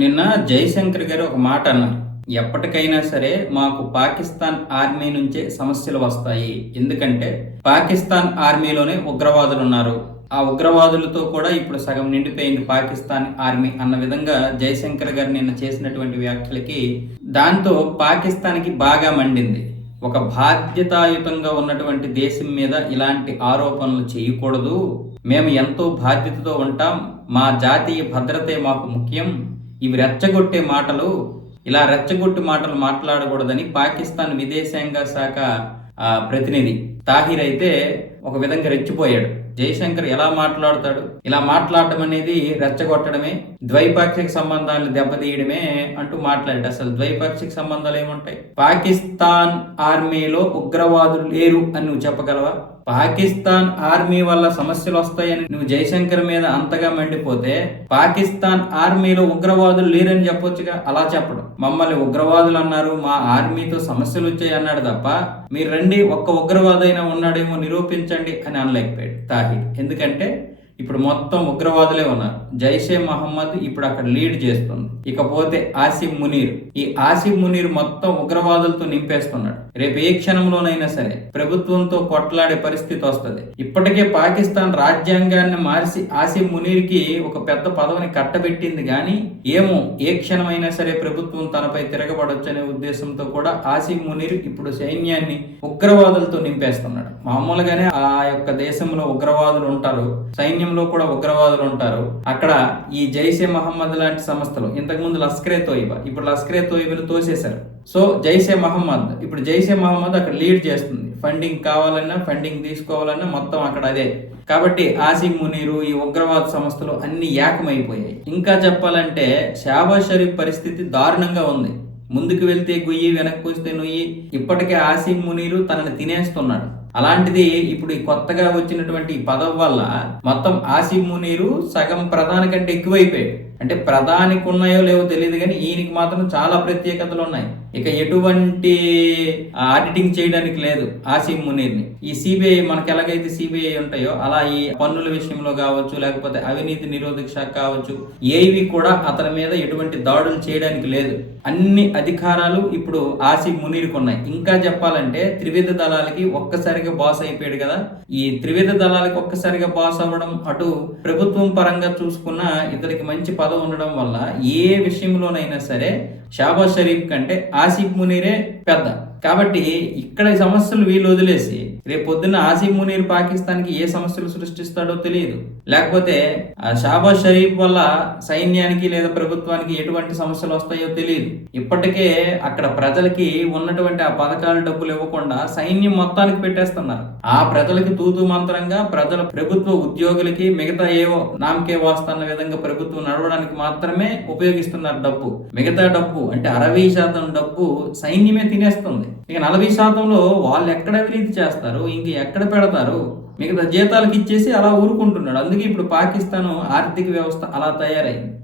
నిన్న జయశంకర్ గారు ఒక మాట అన్నారు. ఎప్పటికైనా సరే మాకు పాకిస్తాన్ ఆర్మీ నుంచే సమస్యలు వస్తాయి. ఎందుకంటే పాకిస్తాన్ ఆర్మీలోనే ఉగ్రవాదులు ఉన్నారు. ఆ ఉగ్రవాదులతో కూడా ఇప్పుడు సగం నిండిపోయింది పాకిస్తాన్ ఆర్మీ అన్న విధంగా జయశంకర్ గారు నిన్న చేసినటువంటి వ్యాఖ్యలకి దాంతో పాకిస్తాన్కి బాగా మండింది. ఒక బాధ్యతాయుతంగా ఉన్నటువంటి దేశం మీద ఇలాంటి ఆరోపణలు చేయకూడదు. మేము ఎంతో బాధ్యతతో ఉంటాం. మా జాతీయ భద్రతే మాకు ముఖ్యం. ఇవి రెచ్చగొట్టే మాటలు ఇలా రెచ్చగొట్టు మాటలు మాట్లాడకూడదని పాకిస్తాన్ విదేశాంగ శాఖ ప్రతినిధి తాహిర్ అయితే ఒక విధంగా రెచ్చిపోయాడు. జయశంకర్ ఎలా మాట్లాడతాడు? ఇలా మాట్లాడటం అనేది రెచ్చగొట్టడమే ద్వైపాక్షిక సంబంధాలను దెబ్బతీయడమే అంటూ మాట్లాడాడు. అసలు ద్వైపాక్షిక సంబంధాలు ఏముంటాయి? పాకిస్తాన్ ఆర్మీలో ఉగ్రవాదులు లేరు అని నువ్వు చెప్పగలవా? పాకిస్తాన్ ఆర్మీ వల్ల సమస్యలు వస్తాయని నువ్వు జయశంకర్ మీద అంతగా మండిపోతే పాకిస్తాన్ ఆర్మీలో ఉగ్రవాదులు లేరని చెప్పొచ్చుగా? అలా చెప్పడం. మమ్మల్ని ఉగ్రవాదులు అన్నారు మా ఆర్మీతో సమస్యలు వచ్చాయి అన్నాడు తప్ప మీరు రండి ఒక్క ఉగ్రవాదైనా ఉన్నాడేమో నిరూపించండి అని అనలేకపోయాడు తాహిర్ ఎందుకంటే ఇప్పుడు మొత్తం ఉగ్రవాదులే ఉన్నారు. జైషే మహమ్మద్ ఇప్పుడు అక్కడ లీడ్ చేస్తుంది. ఇకపోతే ఆసిఫ్ మునీర్. ఈ ఆసిఫ్ మునీర్ మొత్తం ఉగ్రవాదులతో నింపేస్తున్నాడు. రేపు ఏ క్షణంలోనైనా సరే ప్రభుత్వంతో కొట్లాడే పరిస్థితి వస్తుంది. ఇప్పటికే పాకిస్తాన్ రాజ్యాంగాన్ని మార్చి ఆసిఫ్ మునీర్కి ఒక పెద్ద పదవిని కట్టబెట్టింది కానీ ఏమో ఏ క్షణమైనా సరే ప్రభుత్వం తనపై తిరగబడొచ్చనే ఉద్దేశంతో కూడా ఆసిఫ్ మునీర్ ఇప్పుడు సైన్యాన్ని ఉగ్రవాదులతో నింపేస్తున్నాడు. మామూలుగానే ఆ యొక్క దేశంలో ఉగ్రవాదులు ఉంటారు. సైన్యం సైన్యంలో కూడా ఉగ్రవాదులు ఉంటారు. అక్కడ ఈ జైషే మహమ్మద్ లాంటి సంస్థలు ఇంతకుముందు లస్కరే తోయిబా ఇప్పుడు లస్కరే తోయిబను తోసేశారు. సో జైషే మహమ్మద్ ఇప్పుడు జైషే మహమ్మద్ అక్కడ లీడ్ చేస్తుంది. ఫండింగ్ కావాలన్నా ఫండింగ్ తీసుకోవాలన్నా మొత్తం అక్కడ అదే. కాబట్టి ఆసిఫ్ మునీరు ఈ ఉగ్రవాద సంస్థలు అన్ని ఏకమైపోయాయి. ఇంకా చెప్పాలంటే షాబాజ్ షరీఫ్ పరిస్థితి దారుణంగా ఉంది. ముందుకు వెళ్తే గుయ్యి వెనక్కి వస్తే నుయ్యి. ఇప్పటికే ఆసిఫ్ మునీరు తనని తినేస్తున్నాడు. అలాంటిది ఇప్పుడు ఈ కొత్తగా వచ్చినటువంటి పదం పదవి వల్ల మొత్తం ఆసిమ్ మునీరు సగం ప్రధాన కంటే ఎక్కువైపోయాడు. అంటే ప్రధానికి ఉన్నాయో లేవో తెలియదు కానీ ఈయనకి మాత్రం చాలా ప్రత్యేకతలు ఉన్నాయి. ఇక ఎటువంటి ఆడిటింగ్ చేయడానికి లేదు ఆసిమ్ మునీర్ని. ఈ సిబిఐ మనకి ఎలాగైతే సిబిఐ ఉంటాయో అలా ఈ పన్నుల విషయంలో కావచ్చు లేకపోతే అవినీతి నిరోధక శాఖ కావచ్చు ఏవి కూడా అతని మీద ఎటువంటి దాడులు చేయడానికి లేదు. అన్ని అధికారాలు ఇప్పుడు ఆసిఫ్ మునీర్కి ఉన్నాయి ఇంకా చెప్పాలంటే త్రివిధ దళాలకి ఒక్కసారిగా బాస్ అయిపోయాడు కదా. ఈ త్రివిధ దళాలకి ఒక్కసారిగా బాస్ అవ్వడం అటు ప్రభుత్వం పరంగా చూసుకున్న ఇతనికి మంచి పదవి ఉండడం వల్ల ఏ విషయంలోనైనా సరే షాబాజ్ షరీఫ్ కంటే ఆసిఫ్ మునీరే పెద్ద. కాబట్టి ఇక్కడ ఈ సమస్యలు వీళ్ళు వదిలేసి రేపు పొద్దున్న ఆసిఫ్ మునీర్ పాకిస్తాన్కి ఏ సమస్యలు సృష్టిస్తాడో తెలియదు. లేకపోతే ఆ షాబాజ్ షరీఫ్ వల్ల సైన్యానికి లేదా ప్రభుత్వానికి ఎటువంటి సమస్యలు వస్తాయో తెలియదు. ఇప్పటికే అక్కడ ప్రజలకి ఉన్నటువంటి ఆ పథకాలు డబ్బులు ఇవ్వకుండా సైన్యం మొత్తానికి పెట్టేస్తున్నారు. ఆ ప్రజలకి తూతు మంత్రంగా ప్రజల ప్రభుత్వ ఉద్యోగులకి మిగతా ఏవో నామకే వాస్తన్న విధంగా ప్రభుత్వం నడవడానికి మాత్రమే ఉపయోగిస్తున్నారు డబ్బు. మిగతా డబ్బు అంటే అరవై శాతం డబ్బు సైన్యమే తినేస్తుంది. ఇక నలభై శాతంలో వాళ్ళు ఎక్కడ అవినీతి చేస్తారు? ఇంక ఎక్కడ పెడతారు? మిగతా జీతాలకు ఇచ్చేసి అలా ఊరుకుంటున్నాడు. అందుకే ఇప్పుడు పాకిస్తాన్ ఆర్థిక వ్యవస్థ అలా తయారైంది.